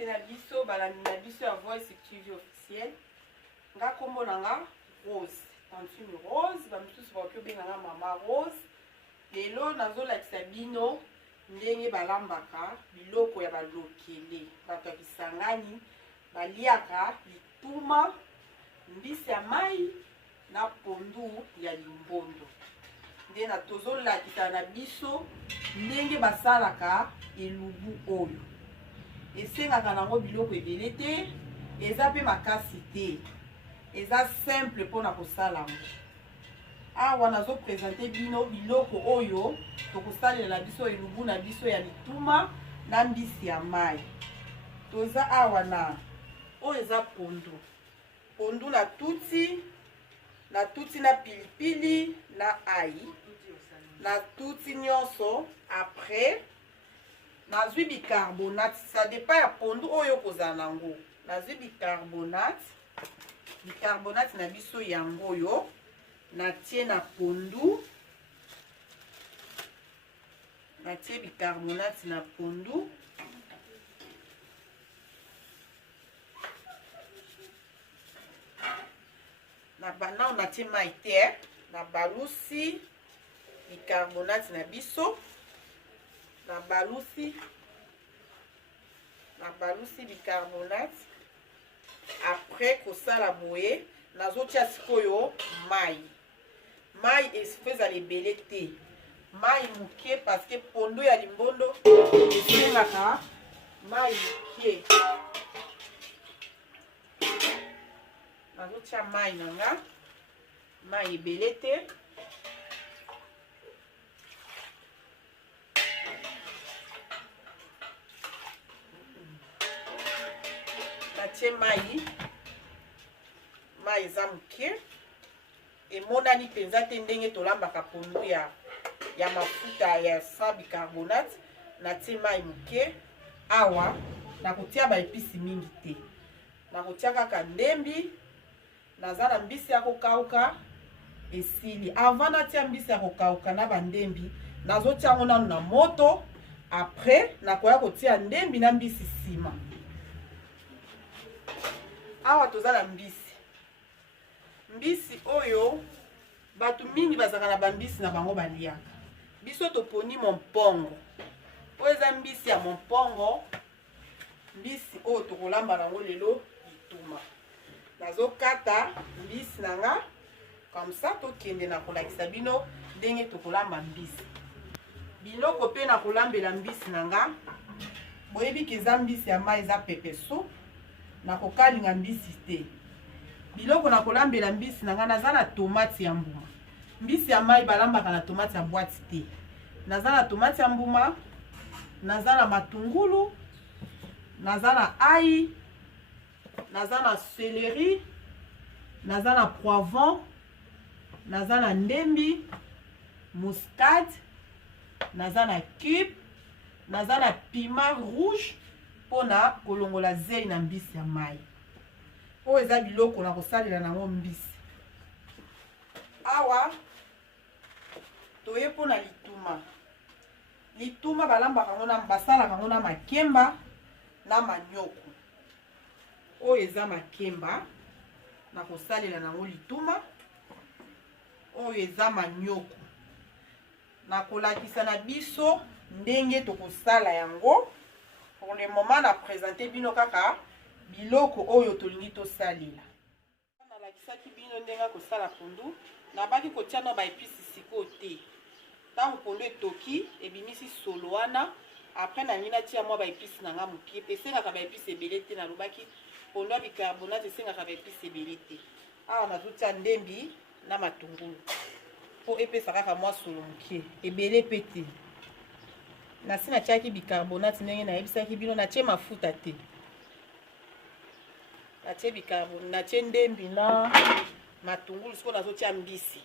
te na biso balandi na biso ya Voice TV officiel. Nga kombo nanga Rose. Tantine Rose, ba misusu ba kobenga nga Mama Rose. Lelo nazolakisa bino ndenge balambaka biloko ya balokele. Bato ya Kisangani baliaka lituma, mbisi ya mai na pondu ya limbondo. Nde na tozolakisa na biso ndenge basalaka elubu oyo. Esengaka nango biloko ebele te, eza pe makasi te. Eza simple pona kosala ngo. Awa nazo présenter bino biloko oyo tokosalela na biso elubu na biso ya lituma na mbisi ya mai. Toza awa na oyo eza pondu. Pondu na tuti na pilipili na ai. Na tuti nyonso après nazwi bicarbonate, ça dépend ya pondu oyo kozala nango. Nazwi bicarbonate na biso yango yo natie na pondu. Natie bicarbonate na pondu. Na bana natie mai te, na balusi bicarbonate na biso. Na balusi bicarbonate. Après kosala boye nazotia sikoyo mai. Mai espèce ebele te. Mai muke parce que pondu ya limbondo esengaka mai muke. Nazotia mai nanga. Mai ebele te. Natie mai eza muke. Emonani penza te ndenge tolambaka pondu ya mafuta ya sans bicarbonate. Natie mai muke. Awa nakotia ba episi mingi te. Nakotia kaka ndembi. Naza na mbisi ya kokauka esili. Avant natia mbisi ya kokauka na bandembi, nazotia ngo nanu na moto. Après nakoya kotia ndembi na mbisi sima. Awa toza na mbisi oyo batu mingi bazaka na bambisi na bango baliaka. Biso toponi mompongo. Oyo eza mbisi ya mompongo. Mbisi oyo tokolamba nango lelo lituma. Nazokata mbisi nanga comme ça tokende na kolakisa bino ndenge tokolamba mbisi. Biloko pe na kolambela mbisi nanga. Boyebi keza mbisi ya mai eza pepe soup. Na kokalinga mbisi te. Biloko na kolambela mbisi nanga naza na tomate ya mbuma. Mbisi ya mai balambaka na tomate ya boîte te. Naza na tomate ya mbuma, naza na matungulu, naza na ai, naza na céleri, naza na poivron, naza na ndembi, muscade, naza na cube, naza na piment rouge pona kolongola zei na mbisi ya mai. Oyo eza biloko na kosalela nango mbisi. Awa toye pona lituma. Lituma balambaka ngo na basalaka ngo na makemba na manioko. Oyo eza makemba na kosalela nango lituma. Oyo eza manioko. Na kolakisa na biso ndenge tokosala yango. Pour le moment na présenter bino kaka biloko oyo tolingi tosalela. Na lakisaki bino ndenge kosala pondu, na baki kotia no ba episi siko te. Tango pondu etoki ebimisi solo wana, après na ngina tia mwa ba episi nanga mukie, esengaka ba episi ebele te na lobaki pondu ya bicarbonate esengaka ba episi ebele te. Awa nazotia ndembi na matungulu. Po epesa kaka mwa solo mukie, ebele pete. Nasi na tiaki bicarbonate ndenge na yebisaki bino natie mafuta te. Natie bicarbonate, natie ndembi na matungulu siko nazotia mbisi.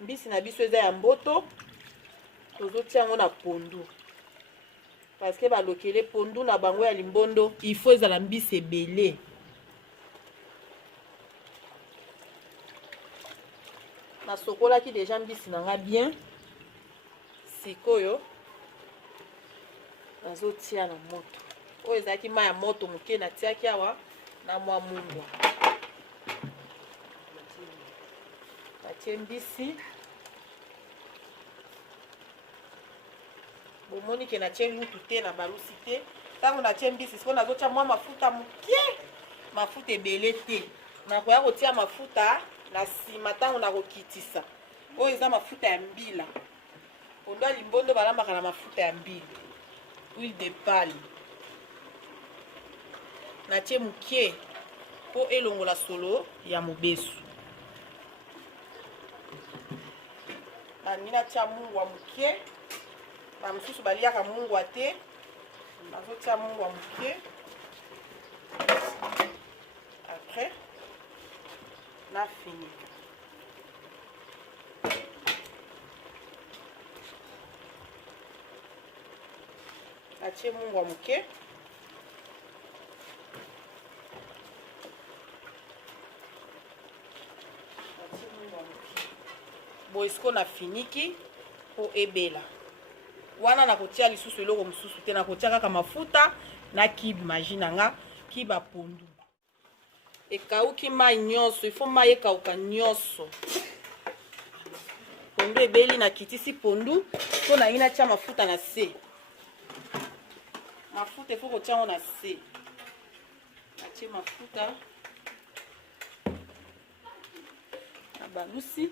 Mbisi na biso eza ya mboto. Tozotia ngo na pondu. Parce que balokele pondu na bango ya limbondo, il faut ezala mbisi ebele. Na sokolaki déjà mbisi nanga bien. Sikoyo nazotia na moto. oyo ezalaki mai ya moto moke natiaki awa na mwa mungwa. Natie mbisi bomoni ke natie lutu te na balusi te. Ntango natie mbisi siko nazotia mwa mafuta moke, mafuta ebele te. Nakoya kotia mafuta na nsima ntango nakokitisa. Oyo eza mafuta ya mbila. Pondu ya limbondo balambaka na mafuta ya mbila, huile de palme. Natie moke po elongola solo ya mobesu. Nani natia mungwa moke, ba mosusu baliaka mungwa te. Nazotia mungwa moke. Après na fini. Natie mungwa moke. Boisiko na finiki po ebela. Wana nakotia lisusu eloko mosusu te, nakotia kaka mafuta na kibe majina nga kiba pondu. Ekauki mai nyonso, ifo mai ekauka nyonso. Pondu ebeli na kitisi pondu, to na ina tia mafuta na se. Mafuta ifo kotia ngo na se. Natie mafuta na balusi.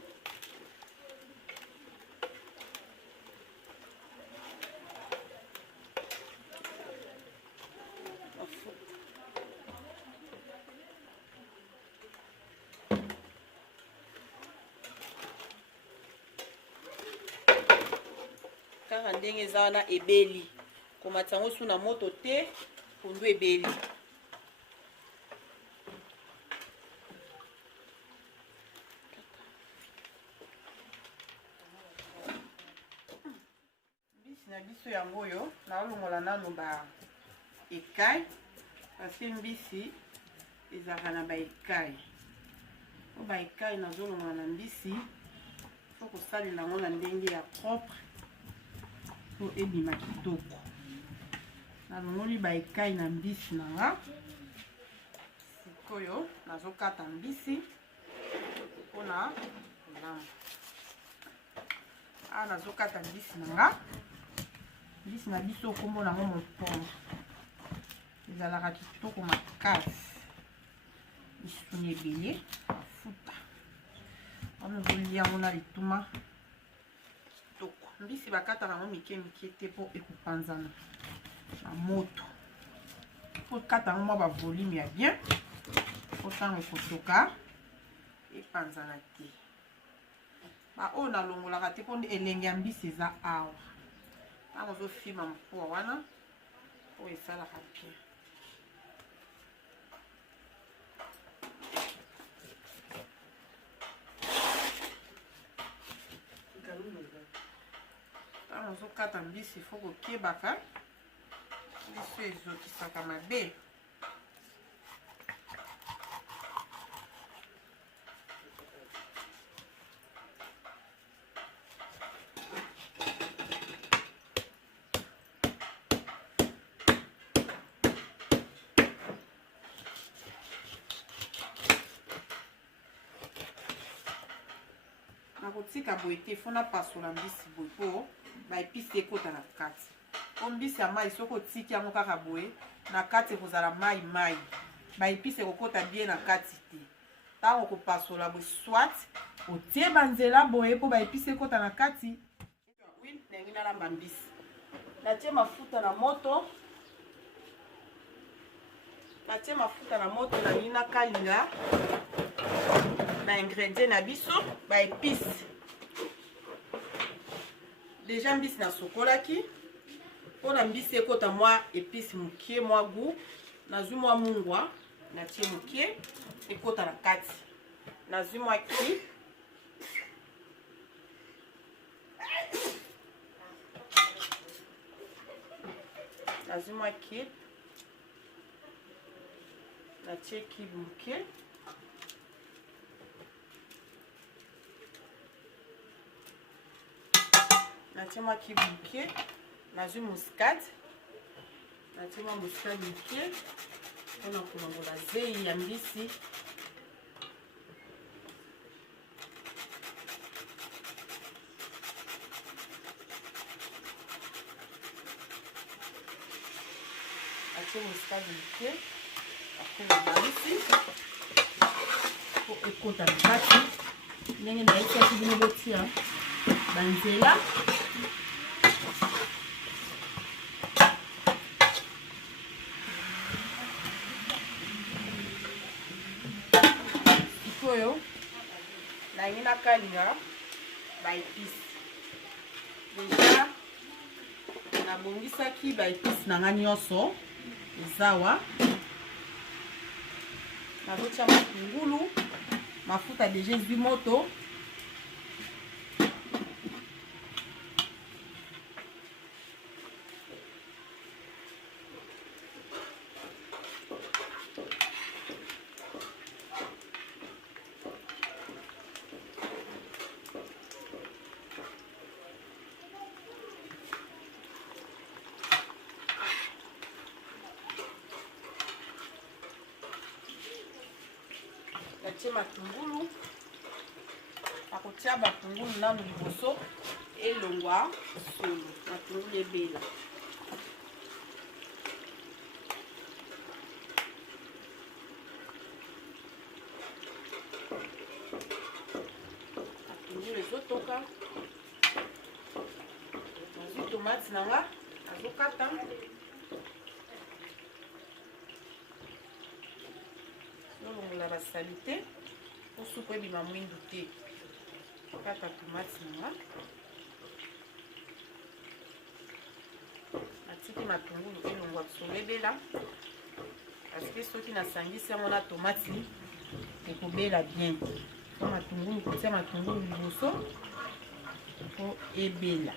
Kaka ndenge eza wana ebeli. Komata yango su na moto te, pondu ebeli. Mbisi na biso yango oyo naolongola nano ba ekai, parce mbisi ezalaka na ba ekai. Po ba ekai nazolongola na mbisi, faut kosalela yango na ndenge ya propre po ebima kitoko. Nalongoli ba ekai na mbisi na nga. Sikoyo nazokata mbisi mpona kolamba. Awa nazokata mbisi na nga. Mbisi na biso kombo nango mopongo. Ezalaka kitoko makasi. Misuni ebele, mafuta. Wana ozolia yango na lituma kitoko. Mbisi bakataka yango mike mike te po ekopanzana na moto. Po kata yango mwa ba volume ya bien. Po ntango ekotoka epanzana te. Ba oyo nalongolaka te po elenge ya mbisi eza awa. Ntango ozofima mpuwa wana po esalaka bien. Ntango ozokata mbisi fo kokebaka biso ezokisaka mabe. Nakotika boye te fona pasola mbisi boye po ba episi ekota na kati. Po mbisi ya mai soko tiki yango kaka boye na kati ekozala mai mai. Ba episi ekokota bien na kati te. Ntango kopasola boye swat otie banzela boye po ba episi ekota na kati. Huile ndenge nalamba mbisi. Natie mafuta na moto. Natie mafuta na moto na nina kalinga ba ingrédients na biso ba épices. Déjà mbisi na sokolaki pona mbisi ekota mwa épices mukie mwa goût. Nazwi mwa mungwa natie mukie ekota na kati. Nazwi mwa ki nazwi mwa ki natie kibe mukie. Natie mwa kibe mukie. Nazwi muscade natie mwa moscade moke mpona kolongola zei ya mbisi. Natie moscade moke akolongola mbisi po ekota na kati ndenge nayetiaki bino botia banzela. Sikoyo nangi nakalinga baepisi. Deja nabongisaki baepisi na nga nyonso ezawa. Nazotia matungulu, mafuta deja ezwi moto. Natie matungulu, nakotia batungulu nanu liboso elongwa solo matungulu ebela. Matungulu ezotoka, nazwi tomate nanga azokata. Longola basali te po supu ebima mwindu te. Kata tomate nanga natiki matungulu elongwa solo ebela parceke soki nasangisi yango na tomate ekobela bien. Po matungulu kotia matungulu liboso po ebela.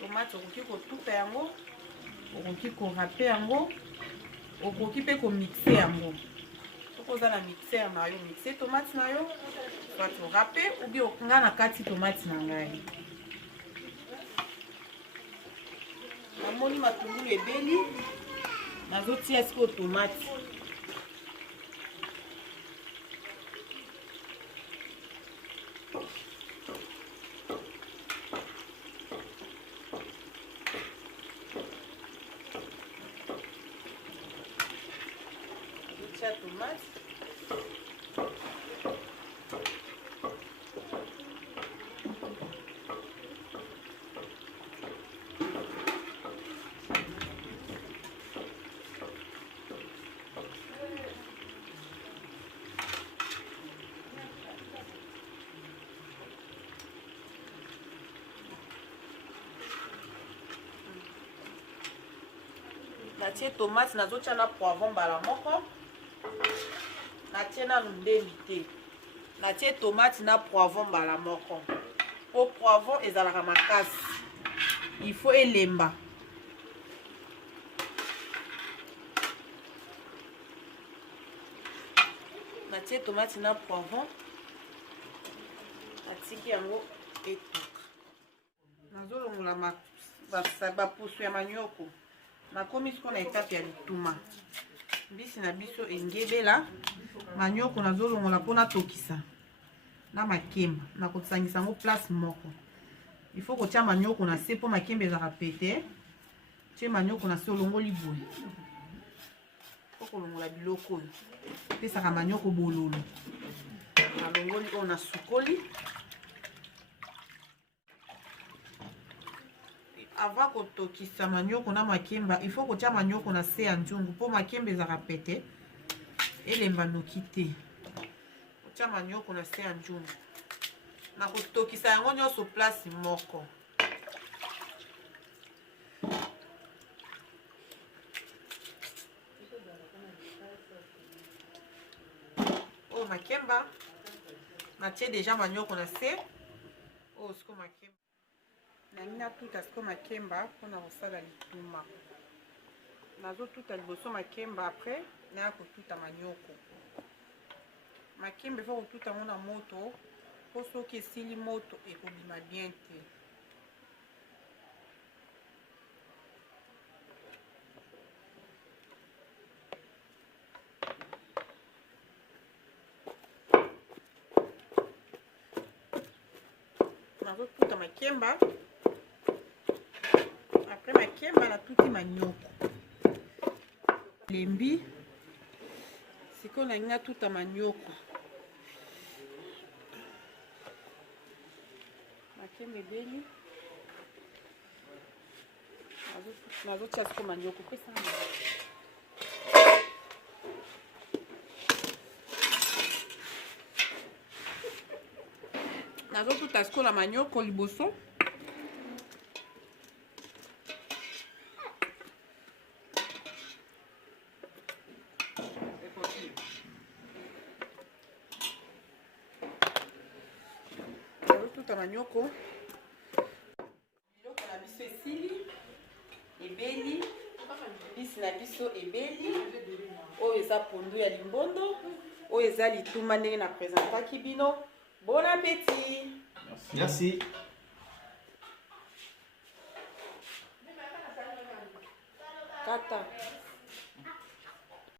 Tomate okoki kotupa yango, okoki korape yango, okoki pe komixe yango. Soki oza na mixeur na yo, mixe tomate na yo, soit orape ou bien okinga na kati tomate na ngai. Namoni matungulu ebeli, nazotia siko tomate. Tomate natie tomate nazotia na poivron mbala moko. Natie nanu ndeni te. Natie tomate na poivron mbala moko. Po poivron ezalaka makasi. Il faut elemba. Natie tomate na poivron. Natiki yango etuka. Nazolongola bapusu ya manioko. Nakomi siko na etape ya lituma. Mbisi na biso engebela. Manioko nazolongola mpona tokisa na makemba. Nakosangisa yango place moko. Il faut kotia manioko na se po makemba ezaka pete. Tie manioko na se olongoli boye. Po kolongola biloko oyo. Pesaka manioko bololo. Nalongoli oyo na sukoli. Avant kotokisa manioko na makemba, il faut kotia manioko na se ya nzungu po makemba ezaka pete. Elemba noki te. Kotia manioko na se ya nzungu. Na kotokisa yango nyonso place moko. Oh makemba. Natie déjà manioko na se. Oh siko makemba. Nani na tuta siko makemba mpona kosala lituma. nazotuta liboso makemba après naya kotuta manioko. Makemba faut kotuta yango na moto po soki esili moto ekobima bien te. Nazotuta makemba après makemba natuti manioko lembi. Sikoyo nalingi natuta manioko. Makemba ebeli nazotia sikoyo manioko pesa nazotuta sikoyo na manioko liboso. Nazotuta manioko. Biloko na biso esili ebeli. Bisi na biso ebeli. Oyo eza pondu ya limbondo. Oyo eza litumba ndenge na présentaki bino. Bon appétit. Merci. Kata.